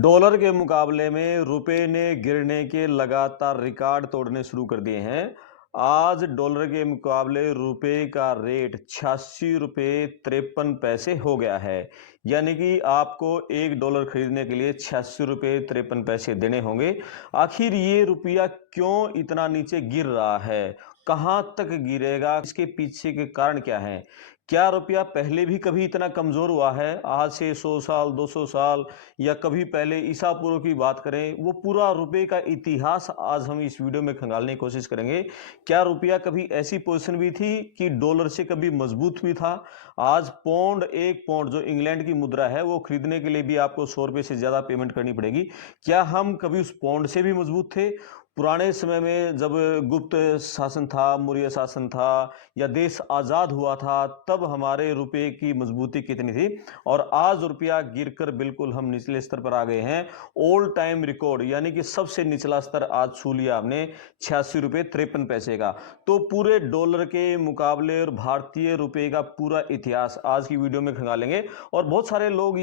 Dollar के मुकाबले में रुपए ने गिरने के लगातार रिकॉर्ड तोड़ने शुरू कर दिए हैं। आज डॉलर के मुकाबले रुपए का रेट 86 रुपये 53 पैसे हो गया है। यानी कि आपको $1 खरीदने के लिए 86 रुपये 53 पैसे देने होंगे। आखिर ये रुपया क्यों इतना नीचे गिर रहा है, कहां तक गिरेगा, इसके पीछे के कारण क्या है? क्या रुपया पहले भी कभी इतना कमज़ोर हुआ है? आज से 100 साल 200 साल या कभी पहले ईसा पूर्व की बात करें, वो पूरा रुपये का इतिहास आज हम इस वीडियो में खंगालने की कोशिश करेंगे। क्या रुपया कभी ऐसी पोजीशन भी थी कि डॉलर से कभी मजबूत भी था? आज पौंड, एक पौंड जो इंग्लैंड की मुद्रा है, वो खरीदने के लिए भी आपको 100 रुपये से ज़्यादा पेमेंट करनी पड़ेगी। क्या हम कभी उस पौंड से भी मजबूत थे? पुराने समय में जब गुप्त शासन था, मौर्य शासन था या देश आज़ाद हुआ था, तब हमारे रुपये की मजबूती कितनी थी? और आज रुपया गिरकर बिल्कुल हम निचले स्तर पर आ गए हैं। ऑल टाइम रिकॉर्ड यानी कि सबसे निचला स्तर आज छू लिया हमने 86 रुपये 53 पैसे का। तो पूरे डॉलर के मुकाबले और भारतीय रुपये का पूरा इतिहास आज की वीडियो में खंगालेंगे। और बहुत सारे लोग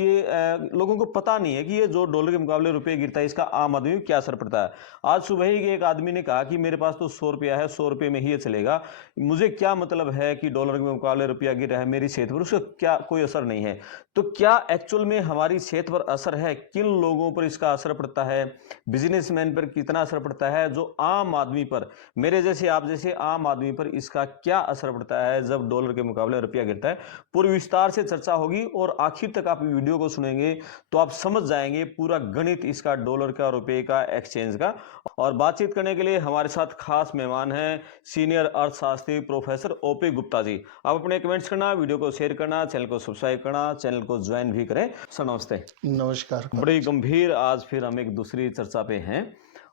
लोगों को पता नहीं है कि ये जो डॉलर के मुकाबले रुपये गिरता है, इसका आम आदमी को क्या असर पड़ता है। आज सुबह ही एक आदमी ने कहा कि मेरे पास तो 100 रुपया है, 100 रुपये में ही ये चलेगा, मुझे क्या मतलब है कि डॉलर के मुकाबले रुपया गिर रहा है, मेरी सेहत पर उसका क्या कोई असर नहीं है। तो क्या एक्चुअल में हमारी सेहत पर असर है? किन लोगों पर इसका असर पड़ता है? बिजनेसमैन पर कितना असर पड़ता है? जो आम आदमी पर, मेरे जैसे आप जैसे आम आदमी पर इसका क्या असर पड़ता है जब डॉलर के मुकाबले रुपया गिरता है? पूरी विस्तार से चर्चा होगी और आखिर तक आप वीडियो को सुनेंगे तो आप समझ जाएंगे पूरा गणित इसका, डॉलर का, रुपये का, एक्सचेंज का। और बातचीत करने के लिए हमारे साथ खास मेहमान हैं सीनियर अर्थशास्त्री प्रोफेसर ओपी गुप्ता जी। आप अपने कमेंट्स करना, वीडियो को शेयर करना, चैनल को सब्सक्राइब करना, चैनल को ज्वाइन भी करें। सर नमस्ते। नमस्कार। बड़ी गंभीर आज फिर हम एक दूसरी चर्चा पे हैं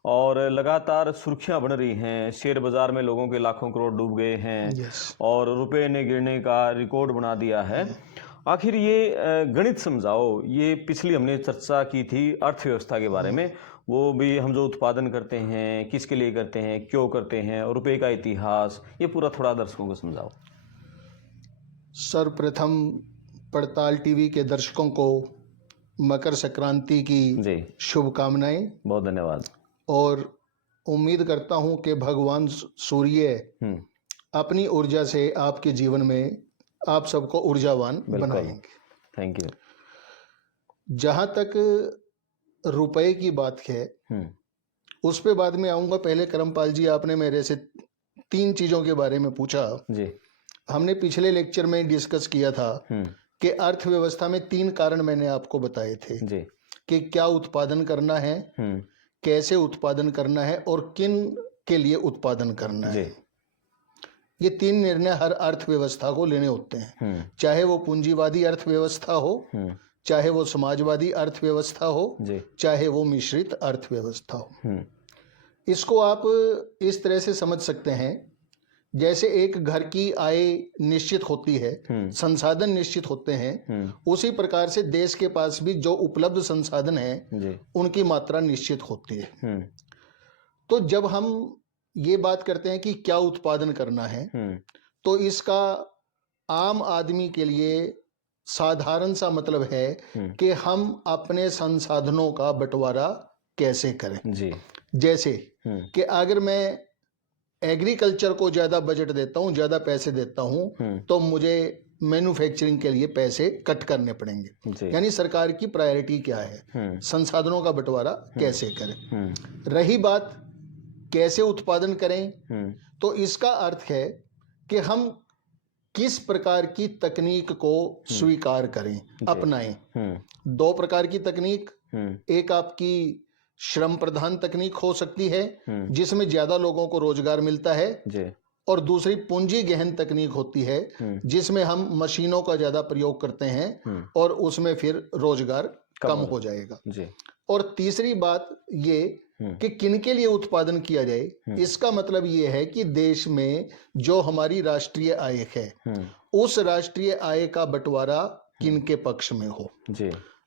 और लगातार सुर्खियां बन रही हैं। शेयर बाजार में लोगों के लाखों करोड़ डूब गए हैं और रुपए ने गिरने का रिकॉर्ड बना दिया है। आखिर ये गणित समझाओ। ये पिछली हमने चर्चा की थी अर्थव्यवस्था के बारे में, वो भी हम जो उत्पादन करते हैं, किसके लिए करते हैं, क्यों करते हैं, और रुपए का इतिहास, ये पूरा थोड़ा दर्शकों को समझाओ। सर्वप्रथम पड़ताल टीवी के दर्शकों को मकर संक्रांति की शुभकामनाएं। बहुत धन्यवाद। और उम्मीद करता हूं कि भगवान सूर्य अपनी ऊर्जा से आपके जीवन में आप सबको ऊर्जावान बनाएंगे। Thank you. जहां तक रुपए की बात है उस पे बाद में आऊंगा। पहले करमपाल जी, आपने मेरे से 3 चीजों के बारे में पूछा जी। हमने पिछले लेक्चर में डिस्कस किया था कि अर्थव्यवस्था में 3 कारण मैंने आपको बताए थे जी। कि क्या उत्पादन करना है, कैसे उत्पादन करना है और किन के लिए उत्पादन करना है। ये 3 निर्णय हर अर्थव्यवस्था को लेने होते हैं, चाहे वो पूंजीवादी अर्थव्यवस्था हो, चाहे वो समाजवादी अर्थव्यवस्था हो, चाहे वो मिश्रित अर्थव्यवस्था हो। इसको आप इस तरह से समझ सकते हैं, जैसे एक घर की आय निश्चित होती है, संसाधन निश्चित होते हैं, उसी प्रकार से देश के पास भी जो उपलब्ध संसाधन है उनकी मात्रा निश्चित होती है। तो जब हम ये बात करते हैं कि क्या उत्पादन करना है, तो इसका आम आदमी के लिए साधारण सा मतलब है कि हम अपने संसाधनों का बंटवारा कैसे करें जी। जैसे कि अगर मैं एग्रीकल्चर को ज्यादा बजट देता हूं, ज्यादा पैसे देता हूं, तो मुझे मैन्युफैक्चरिंग के लिए पैसे कट करने पड़ेंगे। यानी सरकार की प्रायोरिटी क्या है, संसाधनों का बंटवारा कैसे करें। रही बात कैसे उत्पादन करें, तो इसका अर्थ है कि हम किस प्रकार की तकनीक को स्वीकार करें, अपनाएं। 2 प्रकार की तकनीक, एक आपकी श्रम प्रधान तकनीक हो सकती है जिसमें ज्यादा लोगों को रोजगार मिलता है, और दूसरी पूंजी गहन तकनीक होती है जिसमें हम मशीनों का ज्यादा प्रयोग करते हैं और उसमें फिर रोजगार कम हो जाएगा। और तीसरी बात ये कि किनके लिए उत्पादन किया जाए, इसका मतलब ये है कि देश में जो हमारी राष्ट्रीय आय है उस राष्ट्रीय आय का बंटवारा किनके पक्ष में हो।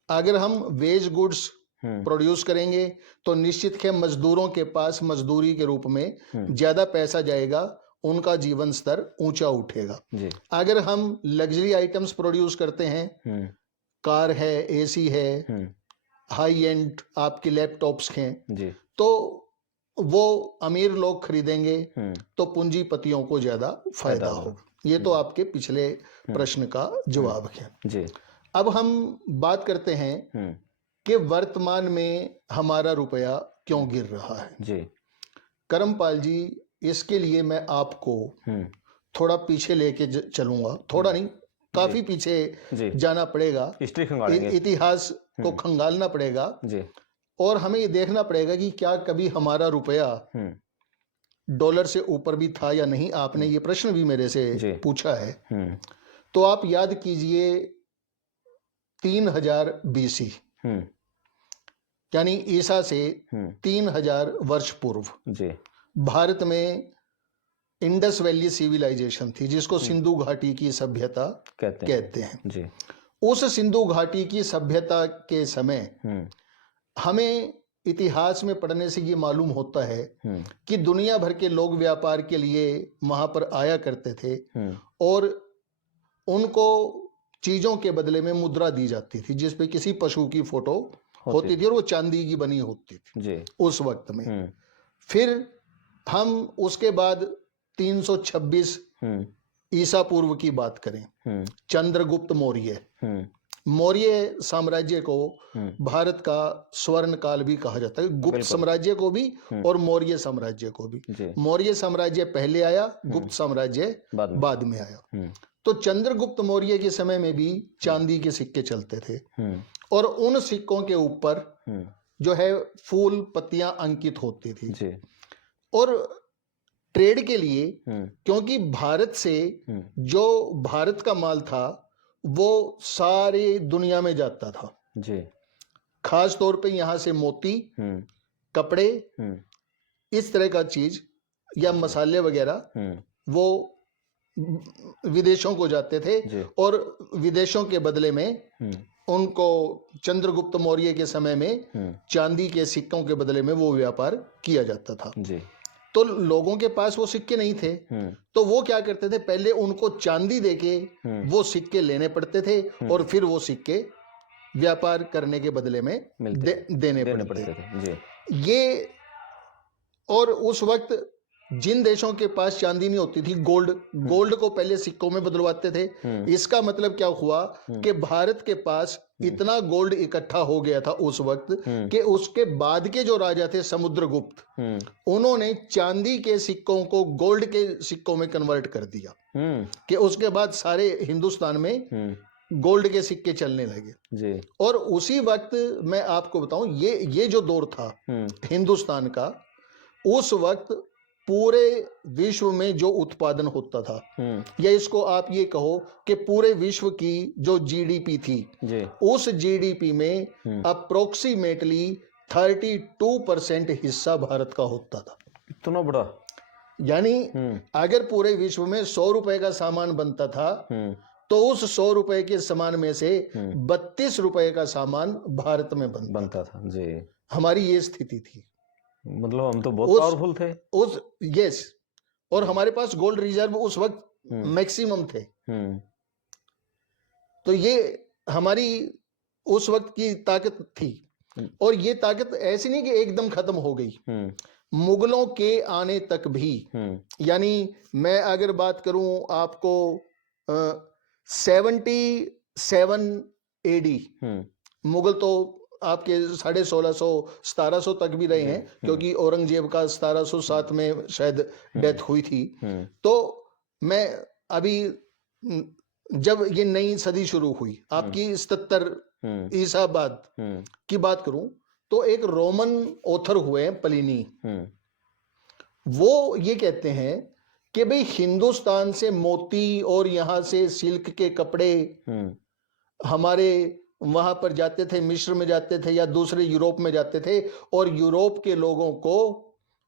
अगर हम वेज गुड्स प्रोड्यूस करेंगे तो निश्चित है मजदूरों के पास मजदूरी के रूप में ज्यादा पैसा जाएगा, उनका जीवन स्तर ऊंचा उठेगा। अगर हम लग्जरी आइटम्स प्रोड्यूस करते हैं, कार है, एसी है, हाई एंड आपके लैपटॉप्स हैं जी। तो वो अमीर लोग खरीदेंगे तो पूंजीपतियों को ज्यादा फायदा होगा। ये तो आपके पिछले प्रश्न का जवाब है जी। अब हम बात करते हैं कि वर्तमान में हमारा रुपया क्यों गिर रहा है। जी। करमपाल जी, इसके लिए मैं आपको थोड़ा पीछे लेके चलूंगा, थोड़ा नहीं काफी पीछे जाना पड़ेगा, इतिहास को खंगालना पड़ेगा जी। और हमें ये देखना पड़ेगा कि क्या कभी हमारा रुपया डॉलर से ऊपर भी था या नहीं। आपने ये प्रश्न भी मेरे से पूछा है तो आप याद कीजिए 3000 BC यानी ईसा से 3000 वर्ष पूर्व भारत में इंडस वैली सिविलाइजेशन थी जिसको सिंधु घाटी की सभ्यता कहते हैं। उस सिंधु घाटी की सभ्यता के समय हमें इतिहास में पढ़ने से ये मालूम होता है कि दुनिया भर के लोग व्यापार के लिए वहां पर आया करते थे और उनको चीजों के बदले में मुद्रा दी जाती थी जिसपे किसी पशु की फोटो होती थी और वो चांदी की बनी होती थी उस वक्त में। फिर हम उसके बाद 326 ईसा पूर्व की बात करें, चंद्रगुप्त मौर्य साम्राज्य को भारत का स्वर्ण काल भी कहा जाता है, गुप्त साम्राज्य को भी और मौर्य साम्राज्य को भी। मौर्य साम्राज्य पहले आया, गुप्त साम्राज्य बाद में आया। तो चंद्रगुप्त मौर्य के समय में भी चांदी के सिक्के चलते थे और उन सिक्कों के ऊपर जो है फूल पत्तियां अंकित होती थी और ट्रेड के लिए, क्योंकि भारत से जो भारत का माल था वो सारी दुनिया में जाता था खास तौर पे यहाँ से मोती, कपड़े, इस तरह का चीज या मसाले वगैरह वो विदेशों को जाते थे और विदेशों के बदले में उनको चंद्रगुप्त मौर्य के समय में चांदी के सिक्कों के बदले में वो व्यापार किया जाता था। तो लोगों के पास वो सिक्के नहीं थे तो वो क्या करते थे, पहले उनको चांदी देके वो सिक्के लेने पड़ते थे और फिर वो सिक्के व्यापार करने के बदले में देने पड़ते थे। ये और उस वक्त जिन देशों के पास चांदी नहीं होती थी, गोल्ड को पहले सिक्कों में बदलवाते थे। इसका मतलब क्या हुआ कि भारत के पास इतना गोल्ड इकट्ठा हो गया था उस वक्त कि उसके बाद के जो राजा थे समुद्रगुप्त, उन्होंने चांदी के सिक्कों को गोल्ड के सिक्कों में कन्वर्ट कर दिया कि उसके बाद सारे हिंदुस्तान में गोल्ड के सिक्के चलने लगे। और उसी वक्त मैं आपको बताऊं, ये जो दौर था हिंदुस्तान का, उस वक्त पूरे विश्व में जो उत्पादन होता था या इसको आप ये कहो कि पूरे विश्व की जो जीडीपी थी, उस जीडीपी में अप्रोक्सीमेटली 32% हिस्सा भारत का होता था। इतना बड़ा, यानी अगर पूरे विश्व में 100 रुपए का सामान बनता था तो उस 100 रुपए के सामान में से 32 रुपए का सामान भारत में बनता था। हमारी ये स्थिति थी। मतलब हम तो बहुत पावरफुल थे यस, और हमारे पास गोल्ड रिजर्व उस वक्त मैक्सिमम थे। तो ये हमारी उस वक्त की ताकत थी और ये ताकत ऐसी नहीं कि एकदम खत्म हो गई। मुगलों के आने तक भी, यानी मैं अगर बात करूं आपको 77 AD, मुगल तो आपके 1650-1700 तक भी रहे हैं क्योंकि औरंगजेब का 1707 में शायद डेथ हुई थी। तो मैं अभी जब ये नई सदी शुरू हुई आपकी 77 ईसा बाद की बात करूं तो एक रोमन ऑथर हुए प्लिनी, वो ये कहते हैं कि भाई हिंदुस्तान से मोती और यहां से सिल्क के कपड़े हमारे वहां पर जाते थे, मिस्र में जाते थे या दूसरे यूरोप में जाते थे और यूरोप के लोगों को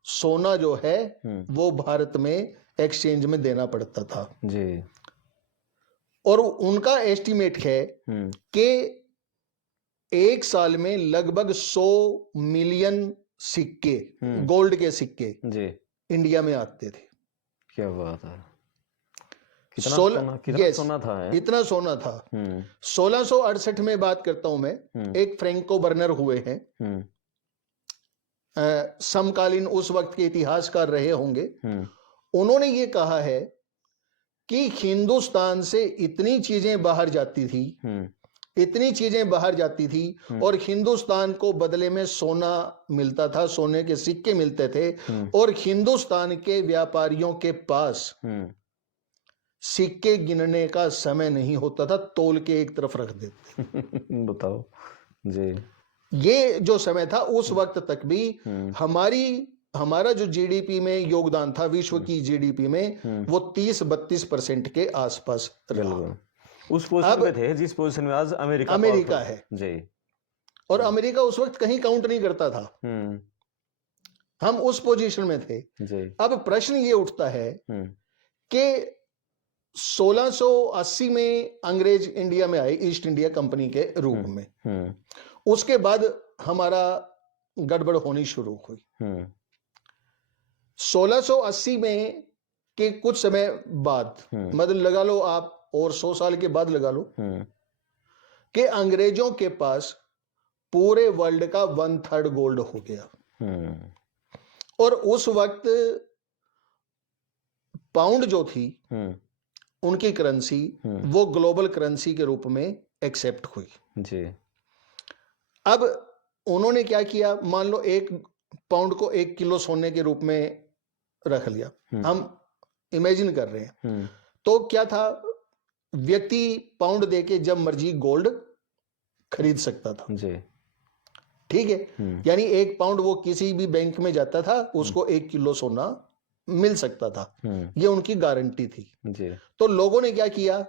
सोना जो है वो भारत में एक्सचेंज में देना पड़ता था और उनका एस्टिमेट है कि एक साल में लगभग 100 मिलियन सिक्के, गोल्ड के सिक्के इंडिया में आते थे। क्या बात है। कितना सोना था है? इतना सोना था। 1668 में बात करता हूं मैं, एक फ्रैंको बर्नर हुए हैं, समकालीन उस वक्त के इतिहासकार रहे होंगे। उन्होंने ये कहा है कि हिंदुस्तान से इतनी चीजें बाहर जाती थी, इतनी चीजें बाहर जाती थी और हिंदुस्तान को बदले में सोना मिलता था, सोने के सिक्के मिलते थे, और हिंदुस्तान के व्यापारियों के पास सिक्के गिनने का समय नहीं होता था, तोल के एक तरफ रख देते। बताओ जी। ये जो समय था उस वक्त तक भी हमारा जो जीडीपी में योगदान था, विश्व की जीडीपी में, वो 30-32% के आसपास रहा। उस पोजीशन पे थे जिस पोजीशन में आज अमेरिका है जी। और अमेरिका उस वक्त कहीं काउंट नहीं करता था, हम उस पोजीशन में थे जी। अब प्रश्न ये उठता है कि 1680 में अंग्रेज इंडिया में आए, ईस्ट इंडिया कंपनी के रूप में। उसके बाद हमारा गड़बड़ होनी शुरू हुई। 1680 में के कुछ समय बाद, मतलब लगा लो आप, और 100 साल के बाद लगा लो, कि अंग्रेजों के पास पूरे वर्ल्ड का 1/3 गोल्ड हो गया। और उस वक्त पाउंड जो थी उनकी करेंसी, वो ग्लोबल करेंसी के रूप में एक्सेप्ट हुई जी। अब उन्होंने क्या किया, मान लो 1 पाउंड को 1 किलो सोने के रूप में रख लिया, हम इमेजिन कर रहे हैं, तो क्या था, व्यक्ति पाउंड देके जब मर्जी गोल्ड खरीद सकता था जी। ठीक है, यानी 1 पाउंड वो किसी भी बैंक में जाता था, उसको 1 किलो सोना मिल सकता था, ये उनकी गारंटी थी जी। तो लोगों ने क्या किया,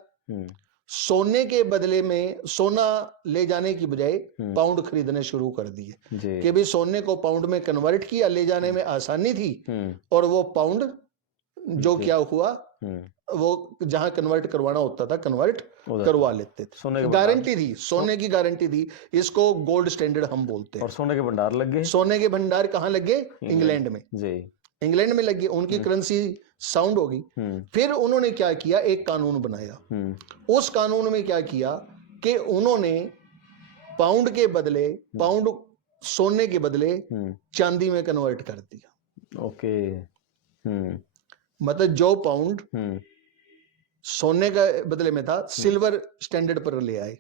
सोने के बदले में सोना ले जाने की बजाय पाउंड खरीदने शुरू कर दिए कि भी सोने को पाउंड में कन्वर्ट किया, ले जाने में आसानी थी, और वो पाउंड जो क्या हुआ, वो जहां कन्वर्ट करवाना होता था कन्वर्ट करवा लेते थे। गारंटी थी, सोने की गारंटी थी, इसको गोल्ड स्टैंडर्ड हम बोलते हैं। और सोने के भंडार लग गए। सोने के भंडार कहाँ लग गए, इंग्लैंड में जी। इंग्लैंड में लग गई, उनकी करेंसी साउंड होगी। फिर उन्होंने क्या किया, एक कानून बनाया। उस कानून में क्या किया कि उन्होंने पाउंड के बदले, पाउंड सोने के बदले चांदी में कन्वर्ट कर दिया। ओके। मतलब जो पाउंड सोने का बदले में था, सिल्वर स्टैंडर्ड पर ले आए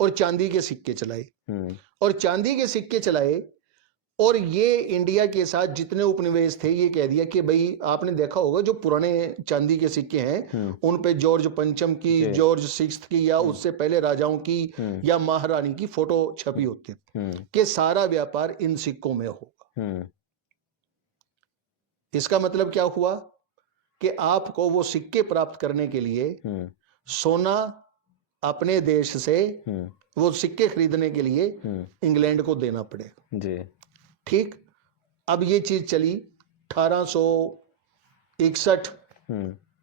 और चांदी के सिक्के चलाए, और चांदी के सिक्के चलाए, और ये इंडिया के साथ जितने उपनिवेश थे ये कह दिया कि भाई, आपने देखा होगा जो पुराने चांदी के सिक्के हैं उन पे जॉर्ज पंचम की, जॉर्ज 6 की, या उससे पहले राजाओं की या महारानी की फोटो छपी होती है कि सारा व्यापार इन सिक्कों में होगा। इसका मतलब क्या हुआ कि आपको वो सिक्के प्राप्त करने के लिए सोना अपने देश से, वो सिक्के खरीदने के लिए इंग्लैंड को देना पड़ेगा जी। ठीक, अब ये चीज चली 1861,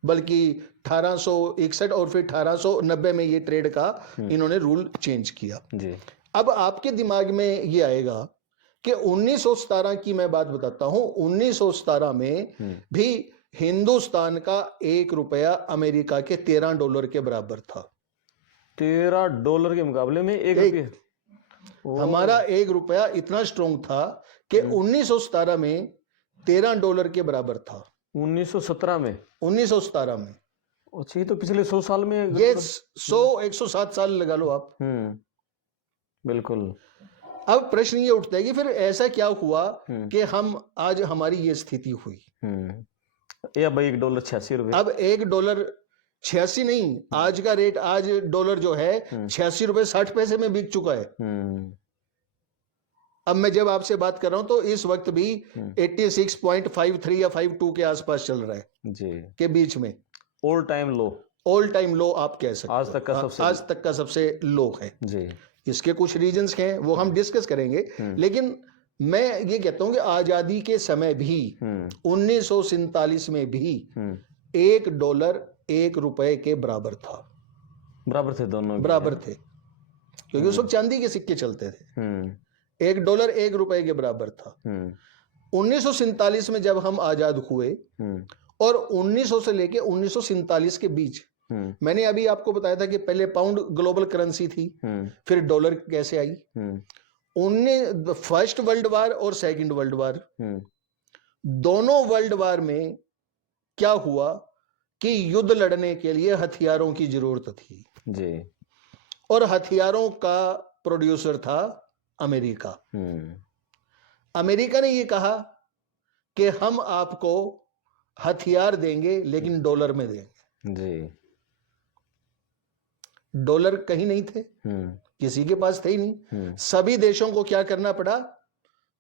बल्कि 1861 और फिर 1890 में ये ट्रेड का इन्होंने रूल चेंज किया जी। अब आपके दिमाग में ये आएगा कि 1917 की मैं बात बताता हूं, 1917 में भी हिंदुस्तान का 1 रुपया अमेरिका के $13 के बराबर था। $13 के मुकाबले में 1 रुपया, हमारा 1 रुपया इतना स्ट्रॉन्ग था कि 1917 में $13 के बराबर था। 1917 में, 1917 में, अच्छा, ये तो पिछले 100 साल में, ये 107 साल लगा लो आप। बिल्कुल। अब प्रश्न ये उठता है कि फिर ऐसा क्या हुआ कि हम आज हमारी ये स्थिति हुई। ये भाई $1.86। अब $1.86 नहीं, आज का रेट, आज डॉलर जो है 86 रुपए 60 पैसे में बिक चुका है। अब मैं जब आपसे बात कर रहा हूं तो इस वक्त भी 86.53 या 52 के आसपास चल रहा है जी, के बीच में। ऑल टाइम लो, ऑल टाइम लो आप कह सकते, आज तक का सबसे लो है जी। इसके कुछ रीजंस हैं, वो हम डिस्कस करेंगे, लेकिन मैं ये कहता हूं कि आजादी के समय भी 1947 में भी $1 1 रुपए के बराबर था। बराबर थे, दोनों बराबर थे, क्योंकि उस वक्त चांदी के सिक्के चलते थे। $1 1 रुपए के बराबर था। 1947 में जब हम आजाद हुए, और 1900 से लेके 1947 के बीच मैंने अभी आपको बताया था कि पहले पाउंड ग्लोबल करेंसी थी, फिर डॉलर कैसे आई। उनने फर्स्ट वर्ल्ड वार और सेकंड वर्ल्ड वार, दोनों वर्ल्ड वार में क्या हुआ कि युद्ध लड़ने के लिए हथियारों की जरूरत थी जी, और हथियारों का प्रोड्यूसर था अमेरिका। अमेरिका ने ये कहा कि हम आपको हथियार देंगे लेकिन डॉलर में देंगे जी। डॉलर कहीं नहीं थे, किसी के पास थे ही नहीं। सभी देशों को क्या करना पड़ा,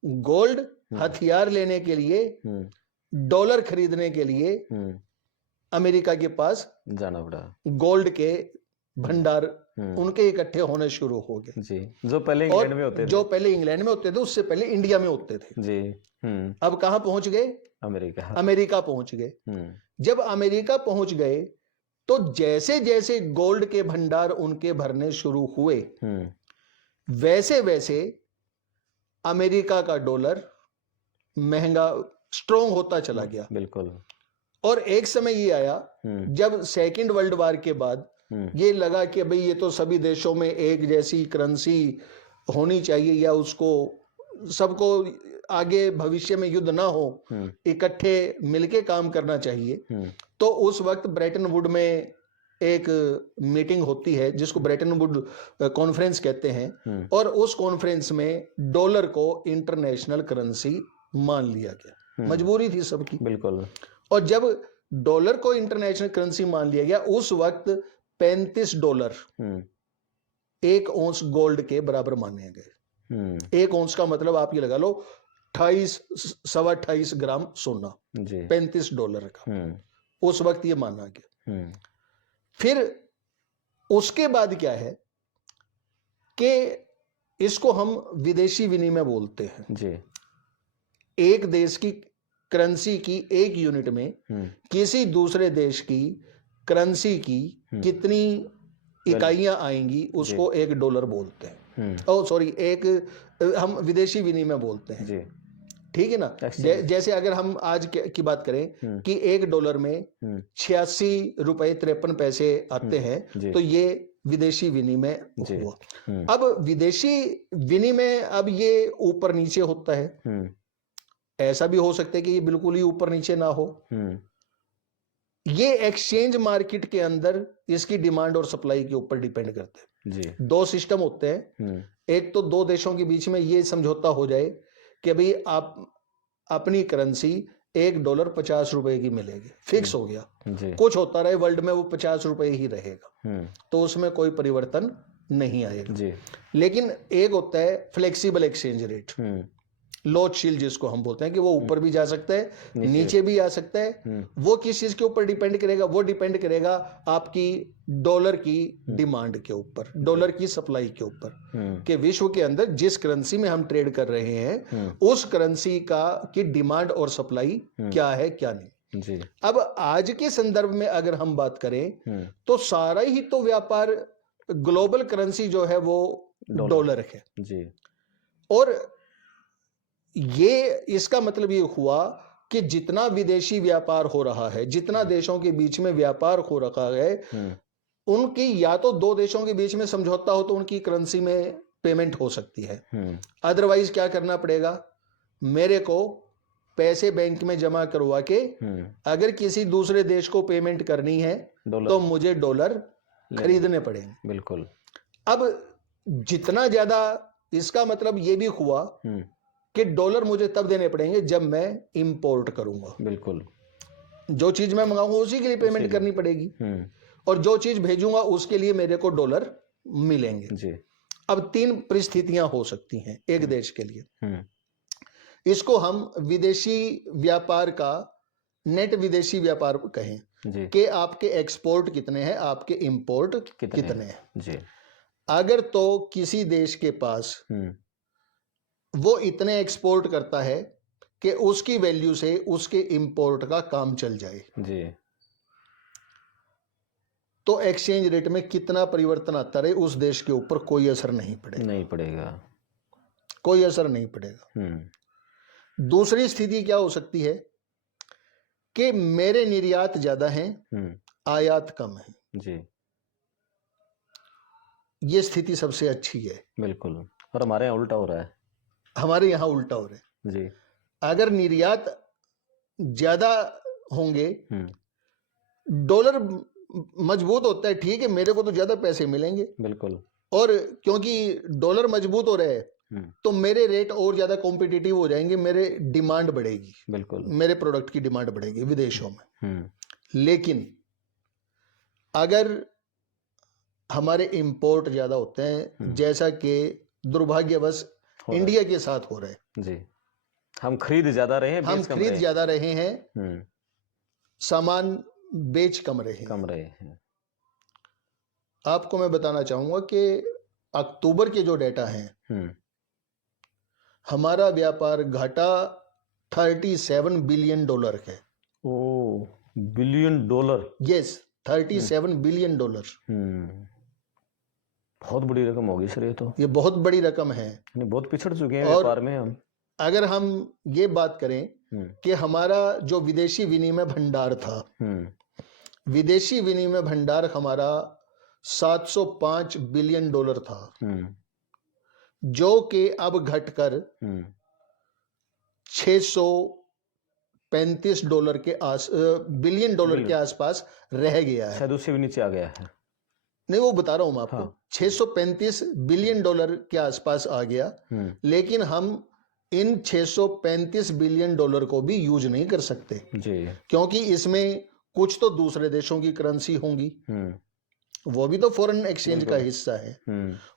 गोल्ड हथियार लेने के लिए, डॉलर खरीदने के लिए अमेरिका के पास जाना पड़ा। गोल्ड के भंडार उनके इकट्ठे होने शुरू हो गए जी, जो पहले इंग्लैंड में होते थे, जो पहले इंग्लैंड में होते थे उससे पहले इंडिया में होते थे जी। अब कहां पहुंच गए, अमेरिका पहुंच गए। जब अमेरिका पहुंच गए तो जैसे जैसे गोल्ड के भंडार उनके भरने शुरू हुए, वैसे वैसे अमेरिका का डॉलर महंगा स्ट्रॉन्ग होता चला गया। बिल्कुल। और एक समय ये आया जब सेकंड वर्ल्ड वार के बाद ये लगा कि भाई ये तो सभी देशों में एक जैसी करेंसी होनी चाहिए, या उसको सबको आगे भविष्य में युद्ध ना हो, इकट्ठे मिलके काम करना चाहिए। तो उस वक्त ब्रेटन वुड में एक मीटिंग होती है जिसको ब्रेटन वुड कॉन्फ्रेंस कहते हैं, और उस कॉन्फ्रेंस में डॉलर को इंटरनेशनल करेंसी मान लिया गया। मजबूरी थी सबकी, बिल्कुल। और जब डॉलर को इंटरनेशनल करेंसी मान लिया गया, उस वक्त $35 एक औंस गोल्ड के बराबर माने गए। एक औंस का मतलब आप ये लगा लो 28 ग्राम सोना, $35 का उस वक्त ये माना गया। फिर उसके बाद क्या है कि इसको हम विदेशी विनिमय बोलते हैं जी। एक देश की करेंसी की एक यूनिट में किसी दूसरे देश की करेंसी की कितनी इकाइयां आएंगी उसको $1 बोलते हैं। एक हम विदेशी विनिमय बोलते हैं जी, ठीक है ना। जैसे अगर हम आज की बात करें कि $1 में 86 रुपए 53 पैसे आते हैं, तो ये विदेशी विनिमय हुआ। अब विदेशी विनिमय अब ये ऊपर नीचे होता है, ऐसा भी हो सकता है कि ये बिल्कुल ही ऊपर नीचे ना हो। ये एक्सचेंज मार्केट के अंदर इसकी डिमांड और सप्लाई के ऊपर डिपेंड करते हैं जी। दो सिस्टम होते हैं, एक तो दो देशों के बीच में ये समझौता हो जाए कि भाई आप अपनी करेंसी $1 50 रुपए की मिलेगी, फिक्स हो गया जी। कुछ होता रहे वर्ल्ड में वो 50 रुपए ही रहेगा, तो उसमें कोई परिवर्तन नहीं आएगा जी। लेकिन एक होता है flexible exchange rate, load shield जिसको हम बोलते हैं कि वो ऊपर भी जा सकता है, नीचे भी आ सकता है। वो किस चीज के ऊपर डिपेंड करेगा, वो डिपेंड करेगा आपकी डॉलर की डिमांड के ऊपर, डॉलर की सप्लाई के ऊपर, कि विश्व के अंदर जिस करेंसी में हम ट्रेड कर रहे हैं उस करेंसी का की डिमांड और सप्लाई क्या है क्या नहीं जी। अब आज के संदर्भ में अगर हम बात करें तो सारा ही तो व्यापार ग्लोबल करेंसी जो है वो डॉलर है जी। और ये इसका मतलब ये हुआ कि जितना विदेशी व्यापार हो रहा है, जितना देशों के बीच में व्यापार हो रखा है, उनकी या तो दो देशों के बीच में समझौता हो तो उनकी करेंसी में पेमेंट हो सकती है, अदरवाइज क्या करना पड़ेगा, मेरे को पैसे बैंक में जमा करवा के अगर किसी दूसरे देश को पेमेंट करनी है तो मुझे डॉलर खरीदने पड़ेंगे। बिल्कुल। अब जितना ज्यादा, इसका मतलब ये भी हुआ कि डॉलर मुझे तब देने पड़ेंगे जब मैं इंपोर्ट करूंगा। बिल्कुल। जो चीज मैं मंगाऊंगा उसी के लिए पेमेंट करनी पड़ेगी, और जो चीज भेजूंगा उसके लिए मेरे को डॉलर मिलेंगे जी। अब 3 परिस्थितियां हो सकती हैं एक देश के लिए। इसको हम विदेशी व्यापार का नेट विदेशी व्यापार कहें कि आपके एक्सपोर्ट कितने हैं, आपके इंपोर्ट कितने हैं जी। अगर तो किसी देश के पास वो इतने एक्सपोर्ट करता है कि उसकी वैल्यू से उसके इंपोर्ट का काम चल जाए जी, तो एक्सचेंज रेट में कितना परिवर्तन आता रहे उस देश के ऊपर कोई असर नहीं पड़ेगा, कोई असर नहीं पड़ेगा। दूसरी स्थिति क्या हो सकती है कि मेरे निर्यात ज्यादा हैं, आयात कम है जी, ये स्थिति सबसे अच्छी है। बिल्कुल। और हमारे यहाँ उल्टा हो रहा है। हमारे यहाँ उल्टा हो रहा है। जी। अगर निर्यात ज्यादा होंगे, हम्म, डॉलर मजबूत होता है, ठीक है, मेरे को तो ज्यादा पैसे मिलेंगे, बिल्कुल। और क्योंकि डॉलर मजबूत हो रहा है हम्म, तो मेरे रेट और ज्यादा कॉम्पिटिटिव हो जाएंगे, मेरे डिमांड बढ़ेगी, बिल्कुल। मेरे प्रोडक्ट की डिमांड बढ़ेगी विदेशों में। हम्म, लेकिन अगर हमारे इंपोर्ट ज्यादा होते हैं, जैसा कि दुर्भाग्यवश इंडिया के साथ हो रहा है, जी, हम खरीद ज्यादा रहे हैं, हम बेच कम खरीद रहे। ज्यादा रहे हैं, हम्म, सामान बेच कम रहे हैं। कम रहे हैं। आपको मैं बताना चाहूंगा कि अक्टूबर के जो डेटा हैं, हमारा व्यापार घाटा 37 बिलियन डॉलर है। Oh, billion dollar? Yes, 37 billion dollar. बहुत बड़ी रकम होगी सर, ये बहुत बड़ी रकम है। बहुत पिछड़ चुके हैं और व्यापार में हम। अगर हम ये बात करें कि हमारा जो विदेशी विनिमय भंडार था, विदेशी विनिमय भंडार हमारा 705 बिलियन डॉलर था, जो कि अब घटकर 635 बिलियन डॉलर के आसपास रह गया है। शायद उससे भी नीचे आ गया है। नहीं, वो बता रहा हूं मैं आपको। हाँ। 635 बिलियन डॉलर के आसपास आ गया, लेकिन हम इन 635 बिलियन डॉलर को भी यूज नहीं कर सकते जी। क्योंकि इसमें कुछ तो दूसरे देशों की करेंसी होंगी, वो भी तो फॉरेन एक्सचेंज का हिस्सा है।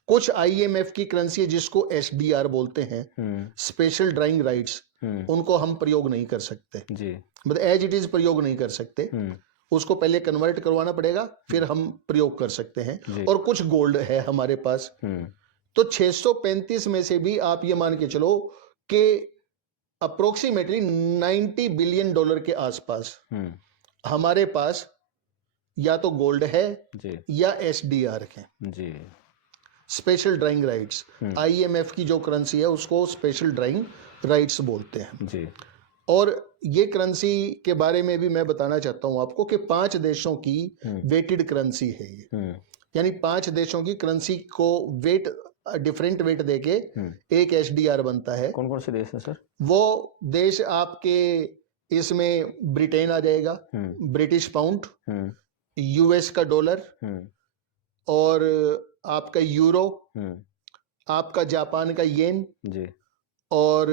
कुछ आईएमएफ की करेंसी जिसको एसडीआर बोलते हैं, स्पेशल ड्राइंग राइट्स, उनको हम प्रयोग नहीं कर सकते जी। मतलब एज इट इज प्रयोग नहीं कर सकते, उसको पहले कन्वर्ट करवाना पड़ेगा, फिर हम प्रयोग कर सकते हैं। और कुछ गोल्ड है हमारे पास, तो 635 में से भी आप ये मान के चलो कि अप्रोक्सीमेटली 90 बिलियन डॉलर के आसपास हमारे पास या तो गोल्ड है जी, या एसडीआर है जी, स्पेशल ड्राइंग राइट्स। आईएमएफ की जो करेंसी है उसको स्पेशल ड्राइंग राइट्स बोलते हैं जी। और ये करेंसी के बारे में भी मैं बताना चाहता हूं आपको कि 5 देशों की वेटेड करेंसी है ये, यानी 5 देशों की करेंसी को वेट, डिफरेंट वेट देके एक एसडीआर बनता है। कौन कौन से देश हैं सर? वो देश आपके इसमें ब्रिटेन आ जाएगा, ब्रिटिश पाउंड, यूएस का डॉलर, और आपका यूरो, आपका जापान का येन जी, और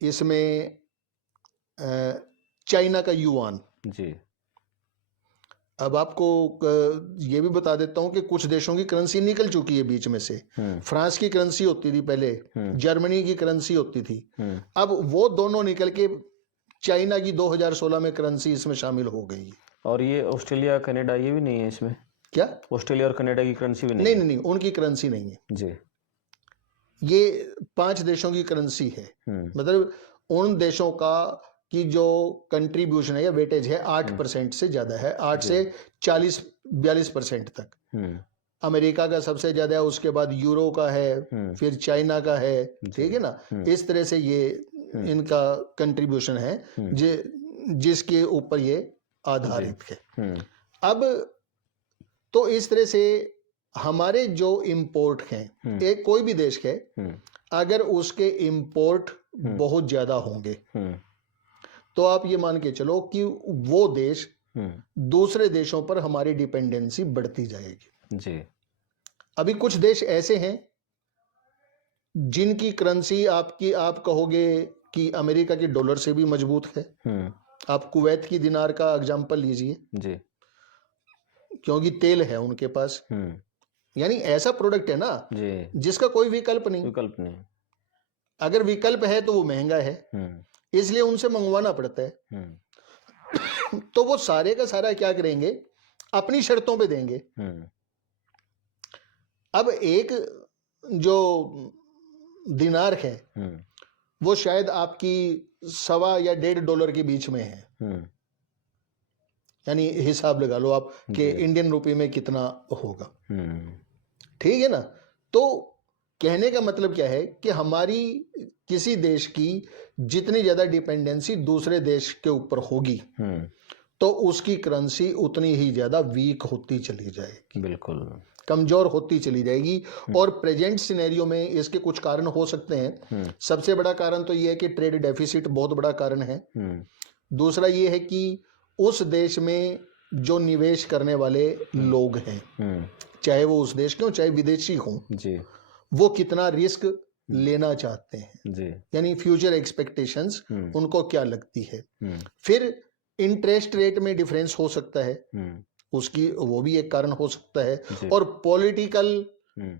इसमें चाइना का युआन जी। अब आपको ये भी बता देता हूं कि कुछ देशों की करेंसी निकल चुकी है बीच में से। फ्रांस की करेंसी होती थी पहले, जर्मनी की करेंसी होती थी, अब वो दोनों निकल के चाइना की 2016 में करेंसी इसमें शामिल हो गई। और ये ऑस्ट्रेलिया कनाडा ये भी नहीं है इसमें? क्या ऑस्ट्रेलिया और कनाडा की करेंसी भी नहीं? नहीं, उनकी करेंसी नहीं है जी। ये 5 देशों की करेंसी है, मतलब उन देशों का की जो कंट्रीब्यूशन है या वेटेज है 8% से ज्यादा है, 8 से 40-42% तक। अमेरिका का सबसे ज्यादा है, उसके बाद यूरो का है, फिर चाइना का है, ठीक है ना। इस तरह से ये इनका कंट्रीब्यूशन है जिसके ऊपर ये आधारित है। अब तो इस तरह से हमारे जो इंपोर्ट हैं, एक कोई भी देश है, अगर उसके इंपोर्ट बहुत ज्यादा होंगे तो आप ये मान के चलो कि वो देश दूसरे देशों पर हमारी डिपेंडेंसी बढ़ती जाएगी जी। अभी कुछ देश ऐसे हैं जिनकी करेंसी आपकी, आप कहोगे कि अमेरिका के डॉलर से भी मजबूत है। आप कुवैत की दिनार का एग्जांपल लीजिए जी, क्योंकि तेल है उनके पास, यानी ऐसा प्रोडक्ट है ना जी, जिसका कोई विकल्प नहीं। अगर विकल्प है तो वो महंगा है, इसलिए उनसे मंगवाना पड़ता है। तो वो सारे का सारा क्या करेंगे, अपनी शर्तों पे देंगे। अब एक जो दिनार है वो शायद आपकी $1.25 या $1.5 के बीच में है, यानी हिसाब लगा लो आप कि इंडियन रुपए में कितना होगा, ठीक है ना। तो कहने का मतलब क्या है कि हमारी किसी देश की जितनी ज्यादा डिपेंडेंसी दूसरे देश के ऊपर होगी, तो उसकी करेंसी उतनी ही ज्यादा वीक होती चली जाएगी, बिल्कुल कमजोर होती चली जाएगी। और प्रेजेंट सिनेरियो में इसके कुछ कारण हो सकते हैं। सबसे बड़ा कारण तो ये है कि ट्रेड डेफिसिट बहुत बड़ा कारण है। दूसरा ये है कि उस देश में जो निवेश करने वाले लोग हैं, चाहे वो उस देश के हों चाहे विदेशी हों, वो कितना रिस्क लेना चाहते हैं, यानी फ्यूचर एक्सपेक्टेशंस उनको क्या लगती है। फिर इंटरेस्ट रेट में डिफरेंस हो सकता है, उसकी वो भी एक कारण हो सकता है। और पॉलिटिकल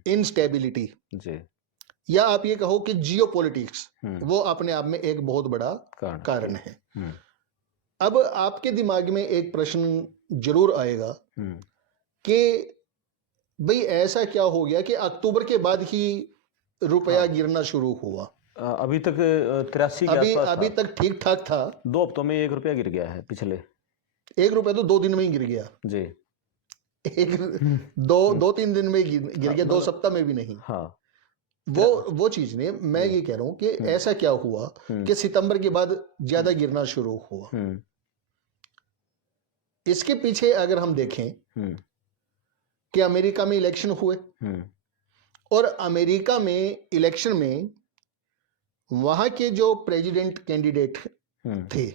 इंस्टेबिलिटी, या आप ये कहो कि जियो पॉलिटिक्स, वो अपने आप में एक बहुत बड़ा कारण है। अब आपके दिमाग में एक प्रश्न जरूर आएगा कि भाई ऐसा क्या हो गया कि अक्टूबर के बाद ही रुपया गिरना शुरू हुआ। अभी तक 83 के आसपास अभी तक ठीक ठाक था। 2 हफ्तों में 1 रुपया गिर गया है। पिछले 1 रुपया तो 2 दिन में ही गिर गया जी। दो 3 दिन में गिर गया, 2 सप्ताह में भी नहीं। हाँ, वो चीज ने, मैं ये कह रहा हूं कि ऐसा क्या हुआ कि सितंबर के बाद ज्यादा गिरना शुरू हुआ। इसके पीछे अगर हम देखें कि अमेरिका में इलेक्शन हुए, और अमेरिका में इलेक्शन में वहां के जो प्रेसिडेंट कैंडिडेट थे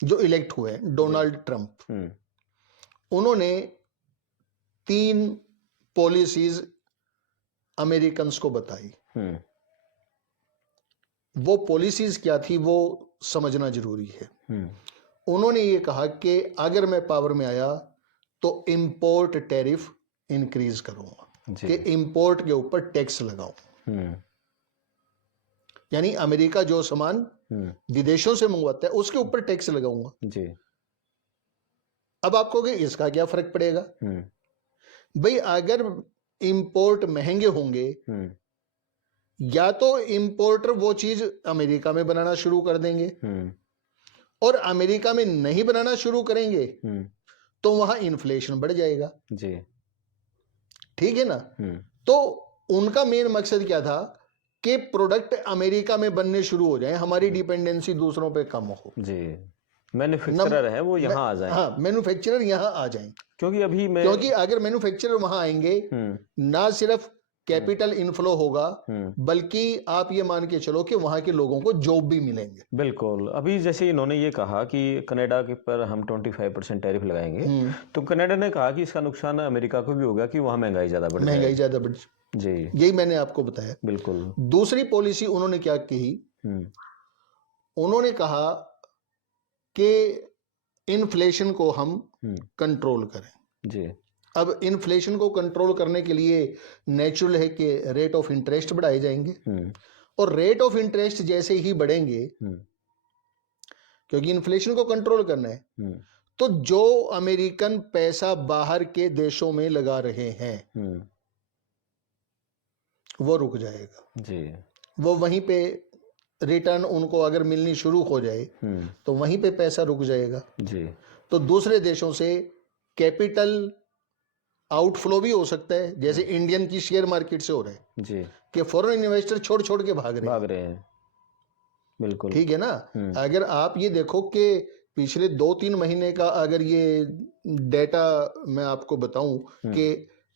जो इलेक्ट हुए, डोनाल्ड ट्रंप, उन्होंने 3 पॉलिसीज अमेरिकन्स को बताई। वो पॉलिसीज क्या थी वो समझना जरूरी है। उन्होंने ये कहा कि अगर मैं पावर में आया तो इंपोर्ट टैरिफ इंक्रीज करूंगा, कि इंपोर्ट के ऊपर टैक्स लगाऊं। यानी अमेरिका जो सामान विदेशों से मंगवाता है उसके ऊपर टैक्स लगाऊंगा जी। अब आप कहोगे इसका क्या फर्क पड़ेगा? भाई अगर इंपोर्ट महंगे होंगे, या तो इंपोर्टर वो चीज अमेरिका में बनाना शुरू कर देंगे, और अमेरिका में नहीं बनाना शुरू करेंगे तो वहां इन्फ्लेशन बढ़ जाएगा जी। ठीक है ना? तो उनका मेन मकसद क्या था कि प्रोडक्ट अमेरिका में बनने शुरू हो जाए, हमारी डिपेंडेंसी दूसरों पे कम हो जी। मैन्युफैक्चरर है वो यहाँ आ जाए। हाँ, मैन्युफैक्चरर यहाँ आ जाएं। क्योंकि अगर मैन्युफैक्चरर वहां आएंगे, ना सिर्फ कैपिटल इनफ्लो होगा, बल्कि आप ये मान के चलो कि वहां के लोगों को जॉब भी मिलेंगे। बिल्कुल। अभी जैसे इन्होंने ये कहा कि कनाडा के पर हम 25% टैरिफ लगाएंगे, तो कनाडा ने कहा कि इसका नुकसान अमेरिका को भी होगा कि वहां महंगाई ज्यादा बढ़ जी। यही मैंने आपको बताया। बिल्कुल। दूसरी पॉलिसी उन्होंने क्या कही, उन्होंने कहा कि इन्फ्लेशन को हम कंट्रोल करें जी। अब इन्फ्लेशन को कंट्रोल करने के लिए नेचुरल है कि रेट ऑफ इंटरेस्ट बढ़ाए जाएंगे, और रेट ऑफ इंटरेस्ट जैसे ही बढ़ेंगे, क्योंकि इन्फ्लेशन को कंट्रोल करना है, तो जो अमेरिकन पैसा बाहर के देशों में लगा रहे हैं वो रुक जाएगा जी। वो वहीं पे रिटर्न उनको अगर मिलनी शुरू हो जाए तो वहीं पे पैसा रुक जाएगा जी। तो दूसरे देशों से कैपिटल आउटफ्लो भी हो सकता है, जैसे इंडियन की शेयर मार्केट से हो रहा है जी, कि फॉरेन इन्वेस्टर छोड़ छोड़ के भाग रहे हैं। बिल्कुल ठीक है ना? अगर आप ये देखो कि पिछले 2-3 महीने का अगर ये डेटा मैं आपको बताऊं कि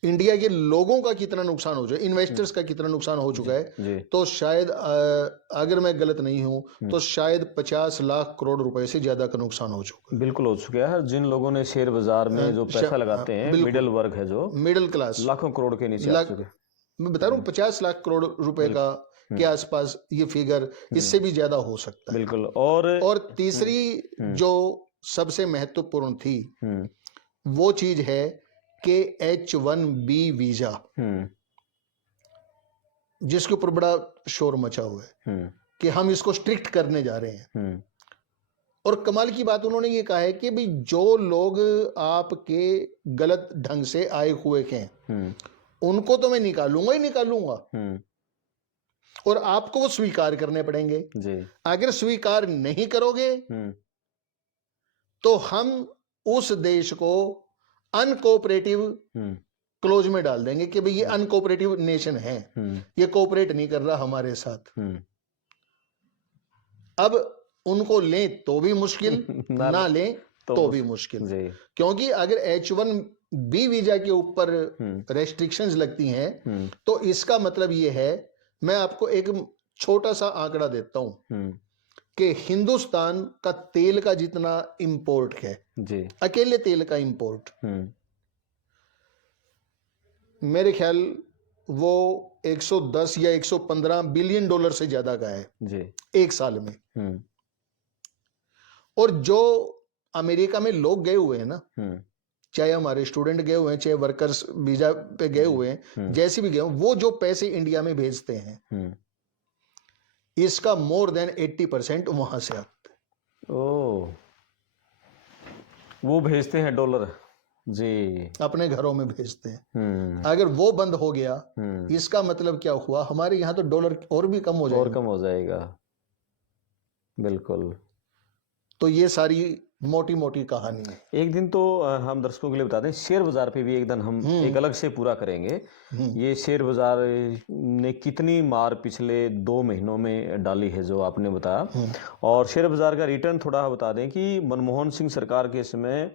इंडिया के लोगों का कितना नुकसान हो जाए, इन्वेस्टर्स का कितना नुकसान हो चुका है, तो शायद अगर मैं गलत नहीं हूं तो शायद 50 लाख करोड़ रुपए से ज्यादा का नुकसान हो चुका है। बिल्कुल हो चुका है। जिन लोगों ने शेयर बाजार में जो पैसा लगाते हैं, मिडिल वर्ग है, जो मिडिल क्लास, लाखों करोड़ के नीचे आ चुके। मैं बता रहा हूँ 50 लाख करोड़ रुपए का के आसपास ये फिगर, इससे भी ज्यादा हो सकता है। बिल्कुल। और तीसरी जो सबसे महत्वपूर्ण थी वो चीज है कि H1B वीजा, जिसके ऊपर बड़ा शोर मचा हुआ है कि हम इसको स्ट्रिक्ट करने जा रहे हैं। और कमाल की बात उन्होंने ये कहा है कि भाई जो लोग आपके गलत ढंग से आए हुए हैं उनको तो मैं निकालूंगा ही निकालूंगा, और आपको वो स्वीकार करने पड़ेंगे जी। अगर स्वीकार नहीं करोगे तो हम उस देश को अनकोऑपरेटिव क्लोज में डाल देंगे कि भाई ये अनकोऑपरेटिव नेशन है, ये कोऑपरेट नहीं कर रहा हमारे साथ। अब उनको लें तो भी मुश्किल, ना लें तो भी मुश्किल, क्योंकि अगर H1B वीजा के ऊपर रेस्ट्रिक्शंस लगती हैं तो इसका मतलब ये है, मैं आपको एक छोटा सा आंकड़ा देता हूं कि हिंदुस्तान का तेल का जितना इंपोर्ट है जी, अकेले तेल का इंपोर्ट मेरे ख्याल वो 110 या 115 बिलियन डॉलर से ज्यादा का है जी, एक साल में। और जो अमेरिका में लोग गए हुए हैं ना, चाहे हमारे स्टूडेंट गए हुए हैं, चाहे वर्कर्स वीजा पे गए हुए हैं, जैसे भी गए हों, वो जो पैसे इंडिया में भेजते हैं इसका मोर देन 80% वहां से आता है। ओ, वो भेजते हैं डॉलर जी, अपने घरों में भेजते हैं। अगर वो बंद हो गया इसका मतलब क्या हुआ, हमारे यहाँ तो डॉलर और भी कम हो जाएगा, और कम हो जाएगा, बिल्कुल। तो ये सारी मोटी मोटी कहानी है। एक दिन तो हम दर्शकों के लिए बता दें, शेयर बाजार पे भी एक दिन हम एक अलग से पूरा करेंगे। ये शेयर बाजार ने कितनी मार पिछले 2 महीनों में डाली है जो आपने बताया, और शेयर बाजार का रिटर्न थोड़ा बता दें कि मनमोहन सिंह सरकार के समय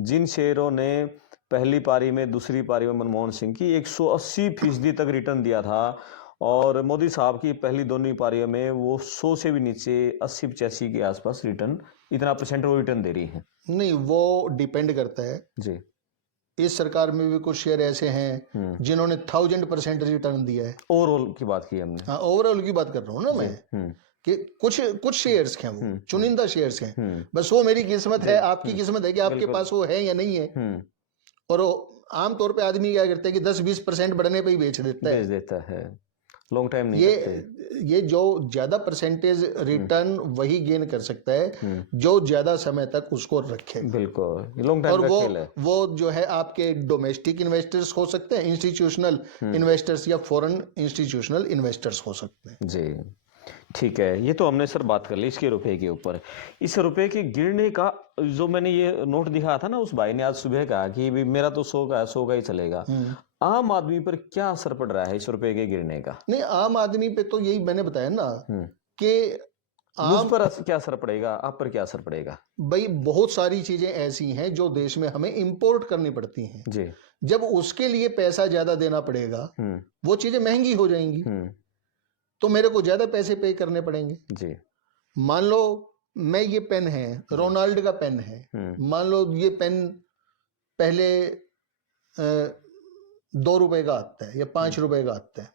जिन शेयरों ने पहली पारी में, दूसरी पारी में मनमोहन सिंह की 180% तक रिटर्न दिया था, और मोदी साहब की पहली दोनों पारियों में वो 100 से भी नीचे 80-85 के आसपास रिटर्न, इतना परसेंट वो रिटर्न दे रही है। नहीं, वो डिपेंड करता है जी। इस सरकार में भी कुछ शेयर ऐसे हैं जिन्होंने 1000% रिटर्न दिया है। ओवरऑल की बात की हमने, हाँ, ओवरऑल की बात कर रहा हूँ ना मैं, कि कुछ शेयर्स हैं, वो चुनिंदा शेयर्स हैं, बस वो मेरी किस्मत है, आपकी किस्मत है कि आपके पास वो है या नहीं है। और आमतौर पे आदमी क्या करता है कि 10-20% बढ़ने पे ही बेच देता है, लॉन्ग टाइम नहीं करते। ये जो ज्यादा परसेंटेज रिटर्न वही गेन कर सकता है जो ज्यादा समय तक उसको रखे, बिल्कुल लॉन्ग टाइम का खेल है। वो जो है आपके डोमेस्टिक इन्वेस्टर्स हो सकते हैं, इंस्टीट्यूशनल इन्वेस्टर्स, या फॉरेन इंस्टीट्यूशनल इन्वेस्टर्स हो सकते हैं जी। ठीक है, ये तो हमने सर बात कर ली इसके रुपए के ऊपर। इस रुपए के गिरने का जो मैंने ये नोट दिखाया था ना, उस भाई ने आज सुबह कहा कि मेरा तो 100 का 100 का ही चलेगा। आम आदमी पर क्या असर पड़ रहा है इस रुपए के गिरने का? नहीं, आम आदमी पे तो यही मैंने बताया ना कि मुझ पर क्या असर पड़ेगा, आप पर क्या असर पड़ेगा? भाई बहुत सारी चीजें ऐसी हैं जो देश में हमें इंपोर्ट करनी पड़ती हैं जी। जब उसके लिए पैसा ज्यादा देना पड़ेगा, वो चीजें महंगी हो जाएंगी, तो मेरे को ज्यादा पैसे पे करने पड़ेंगे जी। मान लो मैं ये पेन है, रोनाल्ड का पेन है, मान लो ये पेन पहले 2 रुपए का आता है या 5 रुपए का आता है,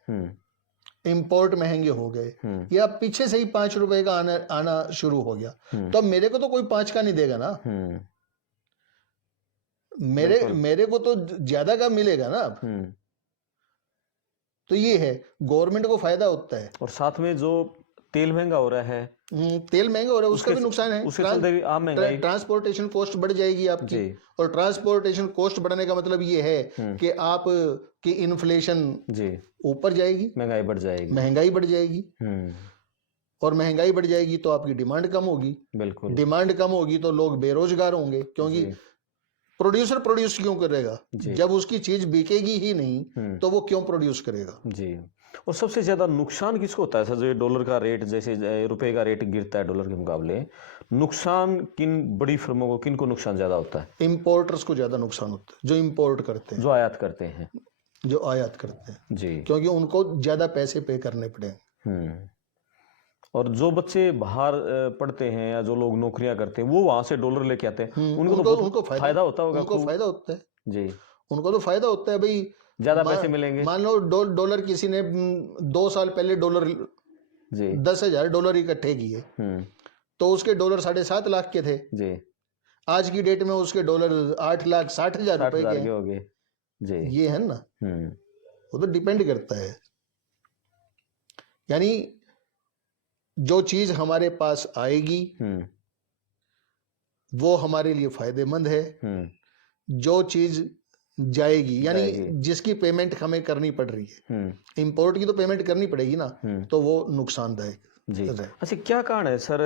इंपोर्ट महंगे हो गए, या पीछे से ही 5 रुपए का आना शुरू हो गया, तो अब मेरे को तो कोई 5 का नहीं देगा ना, मेरे को तो ज्यादा का मिलेगा ना अब। तो ये है, गवर्नमेंट को फायदा होता है। और साथ में जो तेल महंगा हो रहा है, तेल महंगा हो रहा है, उसका भी नुकसान है, उसके चलते भी आम महंगाई, ट्रांसपोर्टेशन कॉस्ट बढ़ जाएगी आपकी, और ट्रांसपोर्टेशन कॉस्ट बढ़ने का मतलब ये है कि आप की इन्फ्लेशन ऊपर जाएगी, महंगाई बढ़ जाएगी, और महंगाई बढ़ जाएगी तो आपकी डिमांड कम होगी, बिल्कुल डिमांड कम होगी तो लोग बेरोजगार होंगे, क्योंकि प्रोड्यूसर प्रोड्यूस क्यों करेगा जब उसकी चीज बिकेगी ही नहीं, तो वो क्यों प्रोड्यूस करेगा जी। और सबसे ज्यादा नुकसान किसको होता है सर? जो डॉलर का रेट, जैसे रुपए का रेट गिरता है डॉलर के मुकाबले, नुकसान किन बड़ी फर्मों को, किन को नुकसान ज्यादा होता है? इंपोर्टर्स को ज्यादा नुकसान होता है, जो इंपोर्ट करते हैं, जो आयात करते हैं जी, क्योंकि उनको ज्यादा पैसे पे करने पड़ेंगे। और जो बच्चे बाहर पढ़ते हैं या जो लोग नौकरियां करते हैं, वो वहां से डॉलर लेके आते हैं, उनको फायदा होता होगा, उनको फायदा होता है जी, उनको तो फायदा होता है भाई, ज्यादा पैसे मिलेंगे। मान लो डॉलर किसी ने 2 साल पहले डॉलर जी 10,000 डॉलर इकट्ठे किए, तो उसके डॉलर 7.5 लाख के थे जी, आज की डेट में उसके डॉलर 8,60,000 रुपए के हो गए जी। ये है ना, वो तो डिपेंड करता है, यानी जो चीज हमारे पास आएगी वो हमारे लिए फायदेमंद है, जो चीज जाएगी यानी जिसकी पेमेंट हमें करनी पड़ रही है, इंपोर्ट की तो पेमेंट करनी पड़ेगी ना, तो वो नुकसानदायक जी। अच्छा, क्या कारण है सर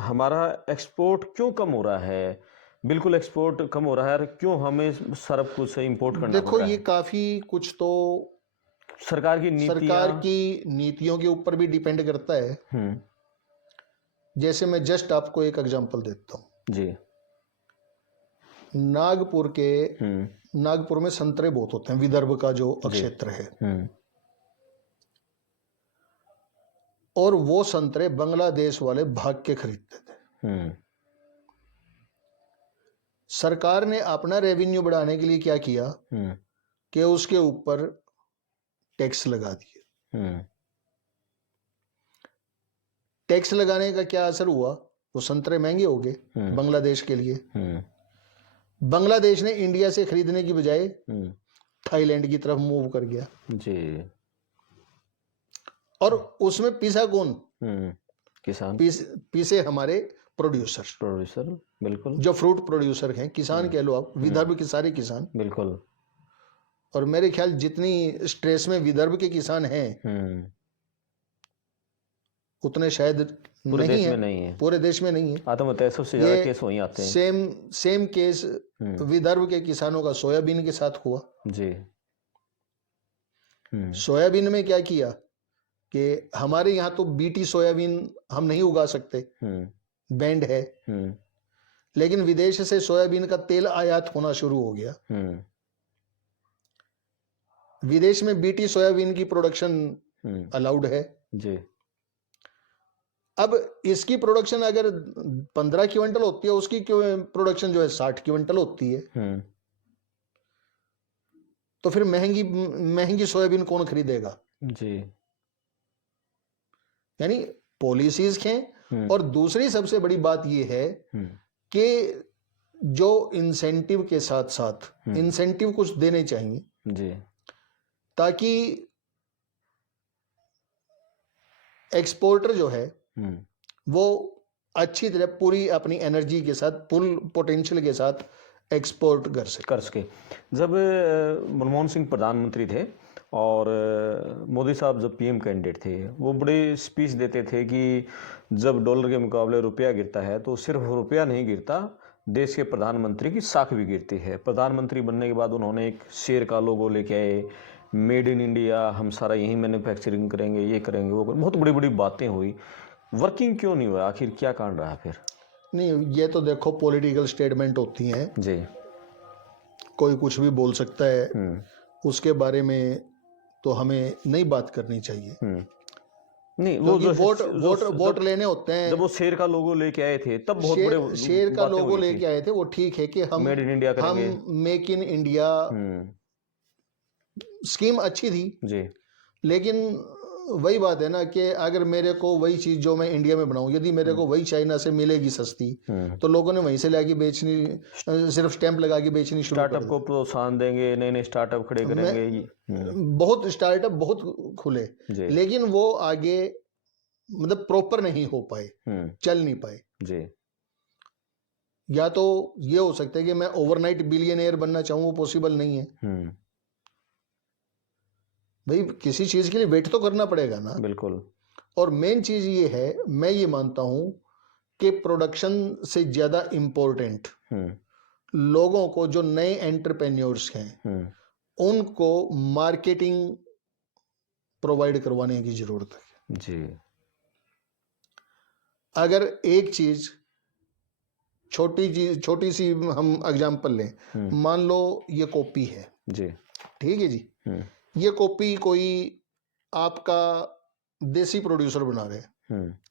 हमारा एक्सपोर्ट क्यों कम हो रहा है? बिल्कुल एक्सपोर्ट कम हो रहा है, क्यों हमें सारा कुछ इंपोर्ट करना देखो पड़ रहा है? ये काफी कुछ तो सरकार की नीतियों के ऊपर भी डिपेंड करता है। जैसे मैं जस्ट आपको एक एग्जांपल देता हूं जी, नागपुर में संतरे बहुत होते हैं, विदर्भ का जो क्षेत्र है, और वो संतरे बांग्लादेश वाले भाग के खरीदते थे। सरकार ने अपना रेवेन्यू बढ़ाने के लिए क्या किया कि उसके ऊपर टैक्स लगा दिए। टैक्स लगाने का क्या असर हुआ? वो संतरे महंगे हो गए बांग्लादेश के लिए। बांग्लादेश ने इंडिया से खरीदने की बजाय थाईलैंड की तरफ मूव कर गया जी। और उसमें पीसा कौन? किसान। पीसे हमारे प्रोड्यूसर बिल्कुल, जो फ्रूट प्रोड्यूसर हैं, किसान कह लो आप, विदर्भ के सारे किसान बिल्कुल। और मेरे ख्याल जितनी स्ट्रेस में विदर्भ के किसान हैं उतने शायद पूरे देश में नहीं है। पूरे देश में नहीं है। आत्महत्या सबसे ज्यादा केस वहीं आते हैं। सेम केस विदर्भ के किसानों का सोयाबीन के साथ हुआ जी। सोयाबीन में क्या किया कि हमारे यहाँ तो बीटी सोयाबीन हम नहीं उगा सकते, बैंड है, लेकिन विदेश से सोयाबीन का तेल आयात होना शुरू हो गया। विदेश में बीटी सोयाबीन की प्रोडक्शन अलाउड है जी। अब इसकी प्रोडक्शन अगर 15 क्विंटल होती है, उसकी प्रोडक्शन जो है 60 क्विंटल होती है, तो फिर महंगी सोयाबीन कौन खरीदेगा जी। यानी पॉलिसीज हैं। और दूसरी सबसे बड़ी बात यह है कि जो इंसेंटिव के साथ साथ इंसेंटिव कुछ देने चाहिए जी, ताकि एक्सपोर्टर जो है वो अच्छी तरह पूरी अपनी एनर्जी के साथ, फुल पोटेंशियल के साथ एक्सपोर्ट कर सके। जब मनमोहन सिंह प्रधानमंत्री थे और मोदी साहब जब पीएम कैंडिडेट थे, वो बड़ी स्पीच देते थे कि जब डॉलर के मुकाबले रुपया गिरता है तो सिर्फ रुपया नहीं गिरता, देश के प्रधानमंत्री की साख भी गिरती है। प्रधानमंत्री बनने के बाद उन्होंने एक शेर का लोगो लेके आए, मेड इन इंडिया, हम सारा यहीं मैन्युफैक्चरिंग करेंगे, ये करेंगे, वो करेंगे, बहुत बड़ी बड़ी बातें हुई। वर्किंग क्यों नहीं हुआ? आखिर क्या कारण रहा फिर? नहीं, ये तो देखो पॉलिटिकल स्टेटमेंट होती हैं जी, कोई कुछ भी बोल सकता है, उसके बारे में तो हमें नहीं बात करनी चाहिए। नहीं, वो जो वोट लेने होते हैं। जब वो शेर का लोगो लेके आए थे तब बहुत बड़े शेर का लोगो लेके आए थे, वो ठीक है कि हम मेड इन इंडिया करेंगे, हम मेक इन इंडिया स्कीम अच्छी थी जी। लेकिन वही बात है ना कि अगर मेरे को वही चीज जो मैं इंडिया में बनाऊं, यदि मेरे को वही चाइना से मिलेगी सस्ती, तो लोगों ने वहीं से लाके बेचनी, सिर्फ स्टैंप लगा के बेचनी शुरू कर दी। स्टार्टअप को प्रोत्साहन देंगे, नए नए स्टार्टअप खड़े करेंगे, बहुत स्टार्टअप बहुत खुले, लेकिन वो आगे मतलब प्रॉपर नहीं हो पाए, चल नहीं पाए जी। या तो ये हो सकता है कि मैं ओवरनाइट बिलियनियर बनना चाहूँ, वो पॉसिबल नहीं है भाई, किसी चीज के लिए वेट तो करना पड़ेगा ना। बिल्कुल। और मेन चीज ये है, मैं ये मानता हूं कि प्रोडक्शन से ज्यादा इंपॉर्टेंट लोगों को, जो नए एंटरप्रेन्योर्स हैं, उनको मार्केटिंग प्रोवाइड करवाने की जरूरत है जी। अगर एक चीज छोटी सी हम एग्जांपल लें, मान लो ये कॉपी है जी, ठीक है जी, ये कॉपी कोई आपका देसी प्रोड्यूसर बना रहे,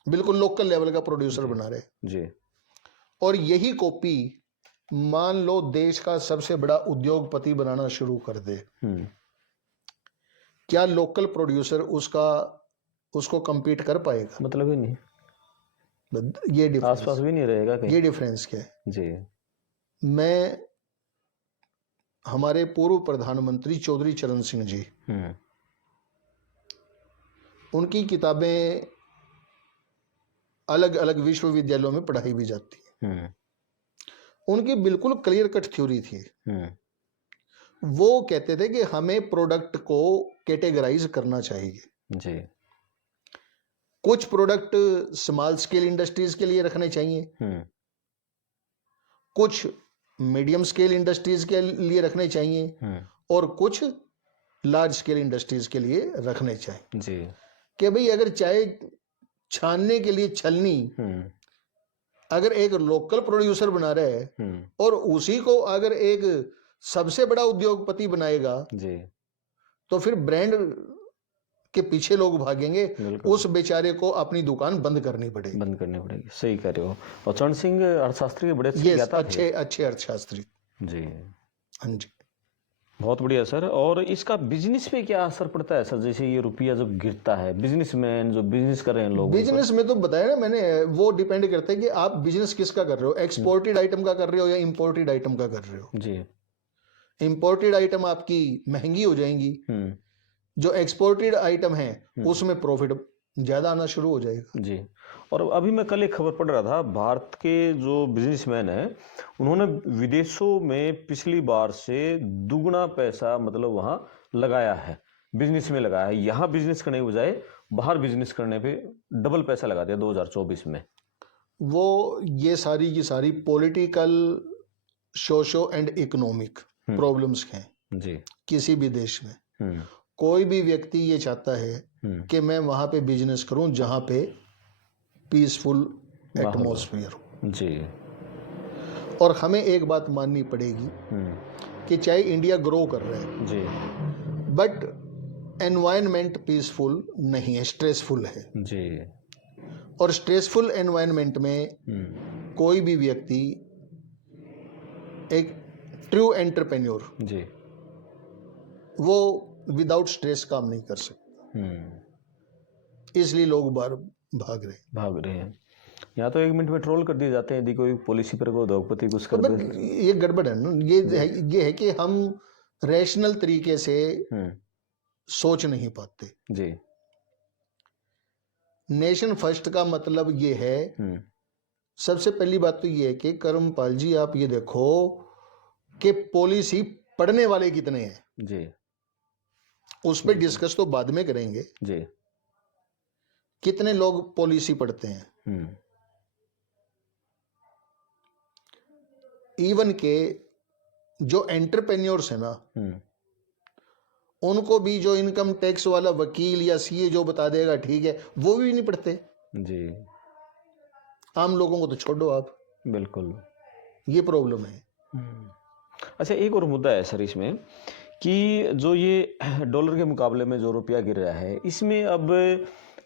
बिल्कुल लोकल लेवल का प्रोड्यूसर बना रहे जी, और यही कॉपी मान लो देश का सबसे बड़ा उद्योगपति बनाना शुरू कर दे, क्या लोकल प्रोड्यूसर उसको compete कर पाएगा? मतलब ही नहीं, ये डिफरेंस आसपास भी नहीं रहेगा कहीं। ये डिफरेंस क्या है जी? मैं हमारे पूर्व प्रधानमंत्री चौधरी चरण सिंह जी, उनकी किताबें अलग अलग विश्वविद्यालयों में पढ़ाई भी जाती है, उनकी बिल्कुल क्लियर कट थ्योरी थी। वो कहते थे कि हमें प्रोडक्ट को कैटेगराइज करना चाहिए जी। कुछ प्रोडक्ट स्मॉल स्केल इंडस्ट्रीज के लिए रखने चाहिए, कुछ मीडियम स्केल इंडस्ट्रीज के लिए रखने चाहिए, और कुछ लार्ज स्केल इंडस्ट्रीज के लिए रखने चाहिए जी। कि भाई अगर चाहे छानने के लिए छलनी अगर एक लोकल प्रोड्यूसर बना रहा है और उसी को अगर एक सबसे बड़ा उद्योगपति बनाएगा जी, तो फिर ब्रांड के पीछे लोग भागेंगे, उस बेचारे को अपनी दुकान बंद करनी पड़ेगी। सही कह रहे हो। और चरण सिंह अर्थशास्त्री बड़े अच्छे ज्ञाता थे। अच्छे अर्थशास्त्री जी, हाँ जी, बहुत बढ़िया सर। और इसका बिजनेस पे क्या असर पड़ता है सर? जैसे ये रुपया जब गिरता है, बिजनेसमैन जो बिजनेस कर रहे हैं लोग, बिजनेस में तो बताया ना मैंने, वो डिपेंड करता है कि आप बिजनेस किसका कर रहे हो, एक्सपोर्टेड आइटम का कर रहे हो या इंपोर्टेड आइटम का कर रहे हो। जी, इंपोर्टेड आइटम आपकी महंगी हो जाएंगी, जो एक्सपोर्टेड आइटम है उसमें प्रॉफिट ज्यादा आना शुरू हो जाएगा। जी। और अभी मैं कल एक खबर पढ़ रहा था, भारत के जो बिजनेसमैन हैं उन्होंने विदेशों में पिछली बार से दुगना पैसा मतलब वहां लगाया है, बिजनेस में लगाया है। यहाँ बिजनेस करने के बजाय बाहर बिजनेस करने पे डबल पैसा लगा दिया 2024 में। वो ये सारी की सारी political, socio and economic problems हैं जी, किसी भी देश में। कोई भी व्यक्ति ये चाहता है कि मैं वहां पे बिजनेस करूं जहां पे पीसफुल एटमॉस्फेयर हो जी। और हमें एक बात माननी पड़ेगी कि चाहे इंडिया ग्रो कर रहा है जी, बट एनवायरनमेंट पीसफुल नहीं है, स्ट्रेसफुल है जी। और स्ट्रेसफुल एनवायरनमेंट में कोई भी व्यक्ति, एक ट्रू एंटरप्रेन्योर, जी, वो विदाउट स्ट्रेस काम नहीं कर सकता। इसलिए लोग बाहर भाग रहे हैं। यहाँ तो 1 मिनट में ट्रोल कर दिए जाते हैं यदि कोई पॉलिसी पर कोई उद्योगपति कुछ कर दे। ये गड़बड़ है ना, ये है कि हम रैशनल तरीके से सोच नहीं पाते। जी, नेशन फर्स्ट का मतलब ये है, सबसे पहली बात तो ये है कि करमपाल जी आप ये देखो कि पॉलिसी पढ़ने वाले कितने हैं जी, उस पर डिस्कस तो बाद में करेंगे जी। कितने लोग पॉलिसी पढ़ते हैं। इवन के जो एंटरप्रेन्योर्स है ना, उनको भी जो इनकम टैक्स वाला वकील या सीए जो बता देगा ठीक है, वो भी नहीं पढ़ते जी। आम लोगों को तो छोड़ो आप। बिल्कुल, ये प्रॉब्लम है। अच्छा, एक और मुद्दा है सर इसमें कि जो ये डॉलर के मुकाबले में जो रुपया गिर रहा है, इसमें अब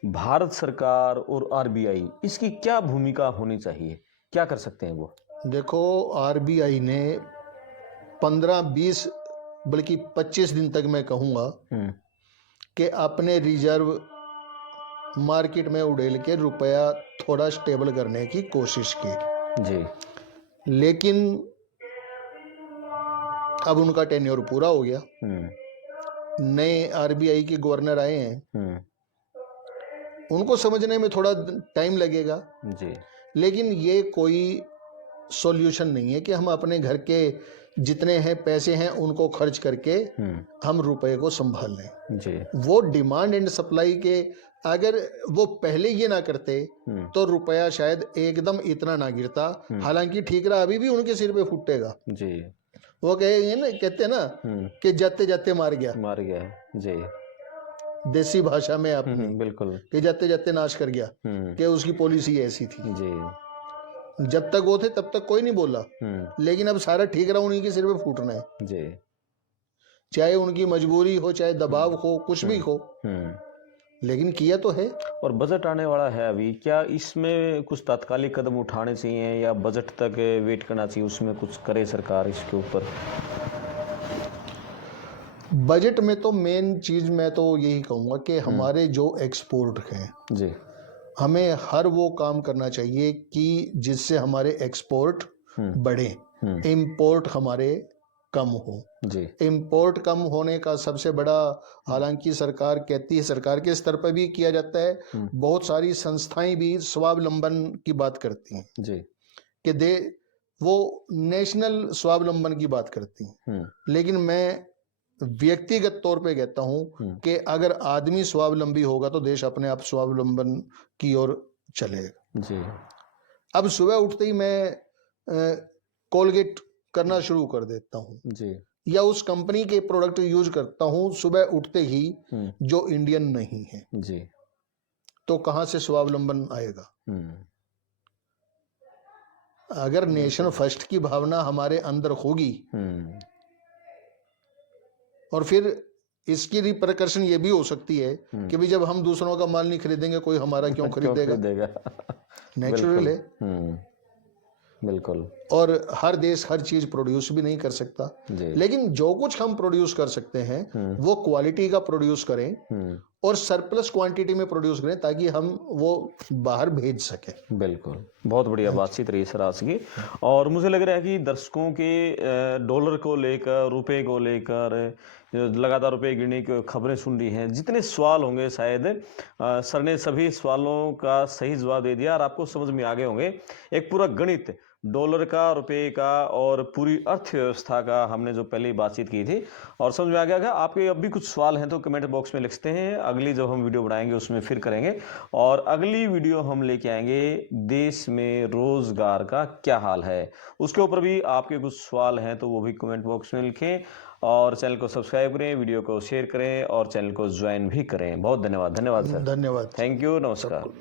भारत सरकार और आरबीआई, इसकी क्या भूमिका होनी चाहिए, क्या कर सकते हैं वो? देखो, आरबीआई ने 15-20 बल्कि 25 दिन तक मैं कहूँगा कि अपने रिजर्व मार्केट में उड़ेल के रुपया थोड़ा स्टेबल करने की कोशिश की जी, लेकिन अब उनका टेन्योर पूरा हो गया, नए आरबीआई के गवर्नर आए हैं, उनको समझने में थोड़ा टाइम लगेगा जी। लेकिन ये कोई सॉल्यूशन नहीं है कि हम अपने घर के जितने हैं पैसे हैं उनको खर्च करके हम रुपए को संभाल लें जी। वो डिमांड एंड सप्लाई के, अगर वो पहले ये ना करते तो रुपया शायद एकदम इतना ना गिरता। हालांकि ठीकरा अभी भी उनके सिर पे फूटेगा जी। वो कहेंगे ना, कहते हैं ना कि जाते जाते मार गया जी, देसी भाषा में आपने बिल्कुल, कि जाते जाते नाश कर गया कि उसकी पॉलिसी ऐसी थी जी। जब तक वो थे तब तक कोई नहीं बोला, लेकिन अब सारा ठीक रहा उन्हीं के सिर पे फूटना है जी। चाहे उनकी मजबूरी हो चाहे दबाव हो कुछ भी हो, लेकिन किया तो है। और बजट आने वाला है अभी, क्या इसमें कुछ तात्कालिक कदम उठाने चाहिए या बजट तक वेट करना चाहिए, उसमें कुछ करे सरकार इसके ऊपर? बजट में तो मेन चीज मैं तो यही कहूंगा कि हमारे जो एक्सपोर्ट हैं जी, हमें हर वो काम करना चाहिए कि जिससे हमारे एक्सपोर्ट बढ़े, इंपोर्ट हमारे कम हो जी। इंपोर्ट कम होने का सबसे बड़ा, हालांकि सरकार कहती है, सरकार के स्तर पर भी किया जाता है, बहुत सारी संस्थाएं भी स्वावलंबन की बात करती हैं जी, कि वो नेशनल स्वावलंबन की बात करती हैं, लेकिन मैं व्यक्तिगत तौर पे कहता हूं कि अगर आदमी स्वावलंबी होगा तो देश अपने आप स्वावलंबन की ओर चलेगा जी। अब सुबह उठते ही मैं कोलगेट करना शुरू कर देता हूं जी, या उस कंपनी के प्रोडक्ट यूज करता हूं सुबह उठते ही जो इंडियन नहीं है जी, तो कहां से स्वावलंबन आएगा? अगर नेशन फर्स्ट की भावना हमारे अंदर होगी, और फिर इसकी रिपरकशन ये भी हो सकती है कि भी जब हम दूसरों का माल नहीं खरीदेंगे, कोई हमारा क्यों खरीदेगा? नेचुरल है। बिल्कुल। और हर देश हर चीज प्रोड्यूस भी नहीं कर सकता, लेकिन जो कुछ हम प्रोड्यूस कर सकते हैं वो क्वालिटी का प्रोड्यूस करें और सरप्लस क्वांटिटी में प्रोड्यूस करें, ताकि हम वो बाहर भेज सकें। बिल्कुल, बहुत बढ़िया बातचीत रही सर आज की। और मुझे लग रहा है कि दर्शकों के डॉलर को लेकर, रुपए को लेकर लगातार रुपए गिरने की खबरें सुन रही हैं, जितने सवाल होंगे शायद सर ने सभी सवालों का सही जवाब दे दिया और आपको समझ में आ गए होंगे। एक पूरा गणित डॉलर का, रुपए का और पूरी अर्थव्यवस्था का हमने जो पहले बातचीत की थी और समझ में आ गया। आपके अब भी कुछ सवाल हैं तो कमेंट बॉक्स में लिख सकते हैं, अगली जब हम वीडियो बनाएंगे उसमें फिर करेंगे। और अगली वीडियो हम लेके आएंगे देश में रोजगार का क्या हाल है, उसके ऊपर भी आपके कुछ सवाल हैं तो वो भी कमेंट बॉक्स में लिखें। और चैनल को सब्सक्राइब करें, वीडियो को शेयर करें और चैनल को ज्वाइन भी करें। बहुत धन्यवाद। धन्यवाद सर। धन्यवाद। Thank you. नमस्कार।